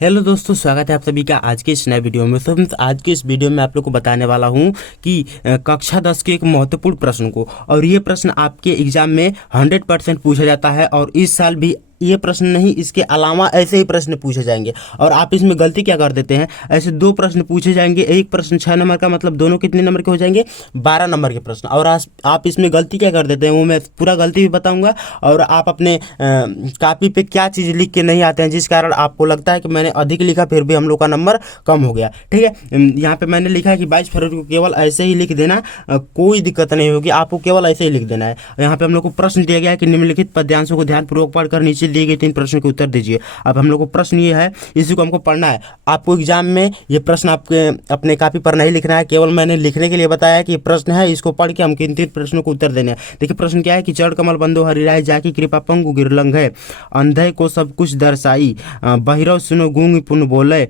Hello दोस्तों, स्वागत है आप सभी का आज के इस नए वीडियो में। तो फ्रेंड्स, आज के इस वीडियो में आप लोग को बताने वाला हूं कि कक्षा 10 के एक महत्वपूर्ण प्रश्न को, और ये प्रश्न आपके एग्जाम में 100% पूछा जाता है। और इस साल भी ये प्रश्न नहीं, इसके अलावा ऐसे ही प्रश्न पूछे जाएंगे। और आप इसमें गलती क्या कर देते हैं, ऐसे दो प्रश्न पूछे जाएंगे, एक प्रश्न 6 नंबर का, मतलब दोनों कितने नंबर के हो जाएंगे, 12 नंबर के प्रश्न। और आप इसमें गलती क्या कर देते हैं वो मैं पूरा गलती भी बताऊंगा। और आप अपने कापी पे क्या चीज़ लिख के नहीं आते हैं जिस कारण आपको लगता है कि मैंने अधिक लिखा फिर भी हम लोग का नंबर कम हो गया। ठीक है, यहाँ पे मैंने लिखा है कि 22 फरवरी को केवल ऐसे ही लिख देना, कोई दिक्कत नहीं होगी, आपको केवल ऐसे ही लिख देना है। यहाँ पे हम लोग को प्रश्न दिया गया है कि निम्नलिखित पद्यांशों को ध्यानपूर्वक पढ़कर नीचे दिए गए 3 प्रश्नों के उत्तर दीजिए। अब हम लोग को प्रश्न ये है, इसी को हमको पढ़ना है। आपको एग्जाम में ये प्रश्न आपके अपने कापी पर नहीं लिखना है, केवल मैंने लिखने के लिए बताया कि ये प्रश्न है, इसको पढ़ के हम किन 3 प्रश्नों को उत्तर देने हैं। देखिए प्रश्न क्या है कि चरण कमल बंदो हरिराय जाकी कृपा पंगु गिरलंघ है, अंधे को सब कुछ दर्शाई, बहिरव सुनो गूंग पुन बोले,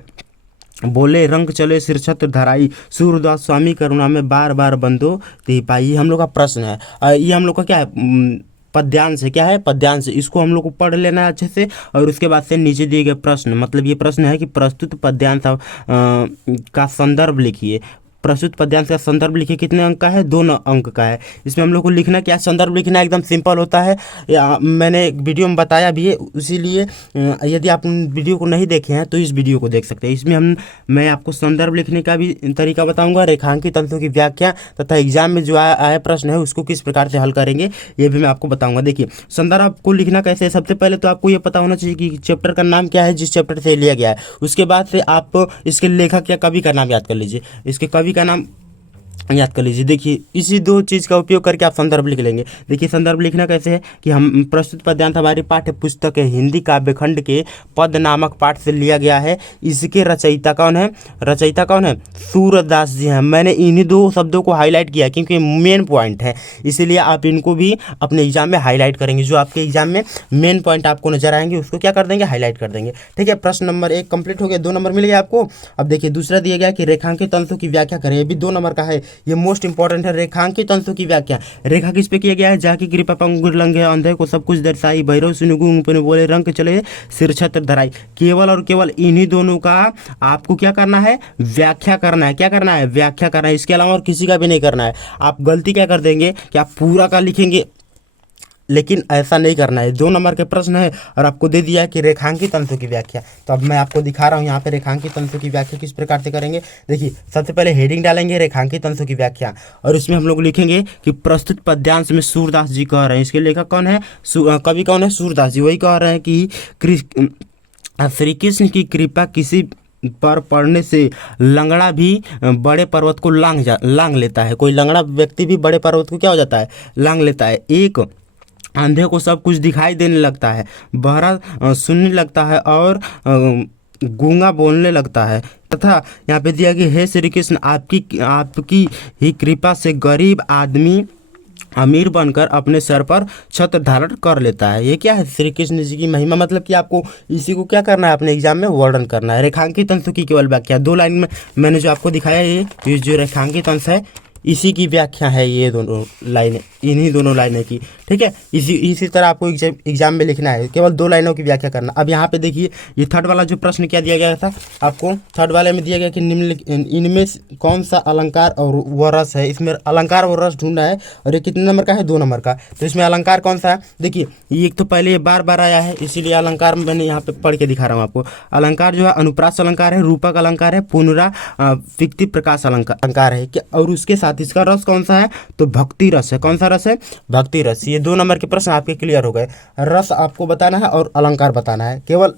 बोले रंग चले सिर छत्र धराई, सूरदास स्वामी करुणा में बार बार बंदो ते पाई। ये हम लोग का प्रश्न है। ये हम लोग का क्या है, पद्यांश है। क्या है, पद्यांश। इसको हम लोग को पढ़ लेना है अच्छे से। और उसके बाद से नीचे दिए गए प्रश्न, मतलब ये प्रश्न है कि प्रस्तुत पद्यांश का संदर्भ लिखिए। प्रस्तुत पद्यांश का संदर्भ लिखिए। कितने अंक का है, 2 अंक का है। इसमें हम लोग को लिखना क्या, संदर्भ लिखना एकदम सिंपल होता है। मैंने एक वीडियो में बताया भी है, इसीलिए यदि आप वीडियो को नहीं देखे हैं तो इस वीडियो को देख सकते हैं। इसमें मैं आपको संदर्भ लिखने का भी तरीका बताऊंगा, रेखांकित अंशों की व्याख्या, तथा एग्जाम में जो आया प्रश्न है उसको किस प्रकार से हल करेंगे ये भी मैं आपको बताऊंगा। देखिए संदर्भ आपको लिखना कैसे है, सबसे पहले तो आपको ये पता होना चाहिए कि चैप्टर का नाम क्या है, जिस चैप्टर से लिया गया है। उसके बाद से आप इसके लेखक या कवि का नाम याद कर लीजिए, इसके कवि का नाम याद कर लीजिए। देखिए इसी 2 चीज़ का उपयोग करके आप संदर्भ लिख लेंगे। देखिए संदर्भ लिखना कैसे है कि हम प्रस्तुत पद्यांश हमारी पाठ्य पुस्तक है हिंदी काव्यखंड के पद नामक पाठ से लिया गया है। इसके रचयिता कौन है, रचयिता कौन है, सूरदास जी हैं। मैंने इन्हीं 2 शब्दों को हाईलाइट किया क्योंकि मेन पॉइंट है, इसीलिए आप इनको भी अपने एग्जाम में हाईलाइट करेंगे। जो आपके एग्जाम में मेन पॉइंट आपको नजर आएंगे उसको क्या कर देंगे, हाईलाइट कर देंगे। ठीक है, प्रश्न नंबर 1 कंप्लीट हो गया, 2 नंबर मिल गया आपको। अब देखिए दूसरा दिया गया कि रेखांकित अंशों की व्याख्या करें, ये भी 2 नंबर का है। ये मोस्ट इंपॉर्टेंट है, रेखांकित अंशों की व्याख्या। रेखा किस पे किया गया है, जाकी कृपा पंगुर लंघे, अंधे को सब कुछ दर्शाई, भैरव सुनु गूंग पुन बोले, रंग चले सिर छत्र धराई। केवल और केवल इन्हीं दोनों का आपको क्या करना है, व्याख्या करना है। क्या करना है, व्याख्या करना है। इसके अलावा और किसी का भी नहीं करना है। आप गलती क्या कर देंगे कि आप पूरा का लिखेंगे, लेकिन ऐसा नहीं करना है। 2 नंबर के प्रश्न है और आपको दे दिया है कि रेखांकित अंशों की व्याख्या। तो अब मैं आपको दिखा रहा हूँ यहाँ पे रेखांकित अंशों की व्याख्या किस प्रकार से करेंगे। देखिए सबसे पहले हेडिंग डालेंगे रेखांकित अंशों की व्याख्या, और इसमें हम लोग लिखेंगे कि प्रस्तुत पद्यांश में सूरदास जी कह रहे हैं। इसके लेखक कौन है, कवि कौन है, सूरदास जी। वही कह रहे हैं कि श्री कृष्ण की कृपा किसी पर पढ़ने से लंगड़ा भी बड़े पर्वत को लांग लेता है। कोई लंगड़ा व्यक्ति भी बड़े पर्वत को क्या हो जाता है, लांग लेता है। एक अंधे को सब कुछ दिखाई देने लगता है, बहरा सुनने लगता है, और गूंगा बोलने लगता है। तथा यहाँ पे दिया कि हे श्री कृष्ण, आपकी ही कृपा से गरीब आदमी अमीर बनकर अपने सर पर छत्र धारण कर लेता है। ये क्या है, श्री कृष्ण जी की महिमा। मतलब कि आपको इसी को क्या करना है, अपने एग्जाम में वर्णन करना है। रेखांकित अंशों की केवल व्याख्या 2 लाइन में मैंने जो आपको दिखाया, ये जो रेखांकित अंश है इसी की व्याख्या है, ये दोनों लाइनें, इन्हीं दोनों लाइनें की। ठीक है, इसी तरह आपको एग्जाम में लिखना है, केवल 2 लाइनों की व्याख्या करना। अब यहाँ पे देखिए ये थर्ड वाला जो प्रश्न क्या दिया गया था आपको, थर्ड वाले में दिया गया कि इनमें कौन सा अलंकार और वह रस है। इसमें अलंकार और रस ढूंढना है, और ये कितने नंबर का है, 2 नंबर का। तो इसमें अलंकार कौन सा है, देखिए ये एक तो पहले ये बार बार आया है, इसीलिए अलंकार मैंने यहाँ पे पढ़ के दिखा रहा हूँ आपको। अलंकार जो है अनुप्रास अलंकार है, रूपक अलंकार है, पुनरावृत्ति प्रकाश अलंकार है। और उसके साथ इसका रस कौन सा है, तो भक्ति रस है। कौन सा रस है, भक्ति रस। ये 2 नंबर के प्रश्न आपके क्लियर हो गए। रस आपको बताना है और अलंकार बताना है, केवल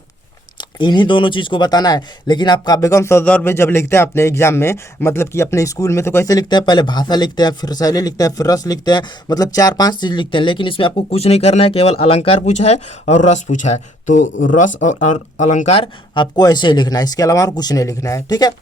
इन्हीं दोनों चीज़ को बताना है। लेकिन आप काव्यगम संदर्भ में जब लिखते हैं अपने एग्जाम में, मतलब कि अपने स्कूल में, तो कैसे लिखते हैं, पहले भाषा लिखते हैं, फिर शैली लिखते हैं, फिर रस लिखते हैं, मतलब 4-5 चीज़ लिखते हैं। लेकिन इसमें आपको कुछ नहीं करना है, केवल अलंकार पूछा है और रस पूछा है। तो रस और अलंकार आपको ऐसे ही लिखना है, इसके अलावा और कुछ नहीं लिखना है। ठीक है,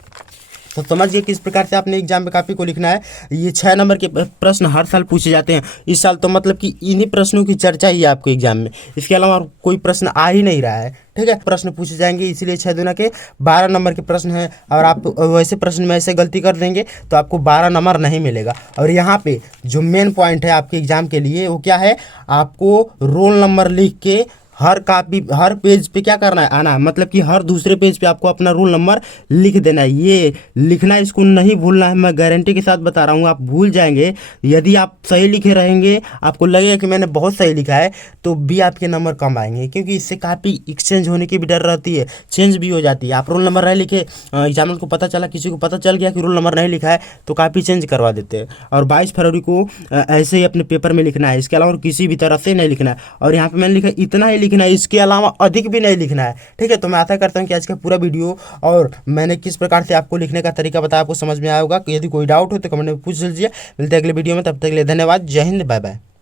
तो समझिए किस प्रकार से आपने एग्जाम में कॉपी को लिखना है। ये 6 नंबर के प्रश्न हर साल पूछे जाते हैं इस साल, तो मतलब कि इन्हीं प्रश्नों की चर्चा ही है आपको एग्जाम में, इसके अलावा कोई प्रश्न आ ही नहीं रहा है। ठीक है, प्रश्न पूछे जाएंगे, इसीलिए 6 दूना के 12 नंबर के प्रश्न हैं। और आप वैसे प्रश्न में ऐसे गलती कर देंगे तो आपको 12 नंबर नहीं मिलेगा। और यहाँ पे जो मेन पॉइंट है आपके एग्जाम के लिए वो क्या है, आपको रोल नंबर लिख के हर कापी हर पेज पे क्या करना है, आना है, मतलब कि हर दूसरे पेज पे आपको अपना रोल नंबर लिख देना है। ये लिखना इसको नहीं भूलना है, मैं गारंटी के साथ बता रहा हूँ, आप भूल जाएंगे। यदि आप सही लिखे रहेंगे, आपको लगेगा कि मैंने बहुत सही लिखा है, तो भी आपके नंबर कम आएंगे, क्योंकि इससे कापी एक्सचेंज होने की भी डर रहती है, चेंज भी हो जाती है। आप रोल नंबर नहीं लिखे, एग्जामिनर को पता चला, किसी को पता चल गया कि रोल नंबर नहीं लिखा है, तो कापी चेंज करवा देते हैं। और 22 फरवरी को ऐसे ही अपने पेपर में लिखना है, इसके अलावा और किसी भी तरह से नहीं लिखना है। और यहाँ पे मैंने लिखा इतना ही लिखना है, इसके अलावा अधिक भी नहीं लिखना है। ठीक है, तो मैं आशा करता हूँ कि आज का पूरा वीडियो और मैंने किस प्रकार से आपको लिखने का तरीका बताया आपको समझ में आया होगा। यदि कोई डाउट हो तो कमेंट में पूछ लीजिए। मिलते हैं अगले वीडियो में, तब तक के लिए धन्यवाद। जय हिंद, बाय बाय।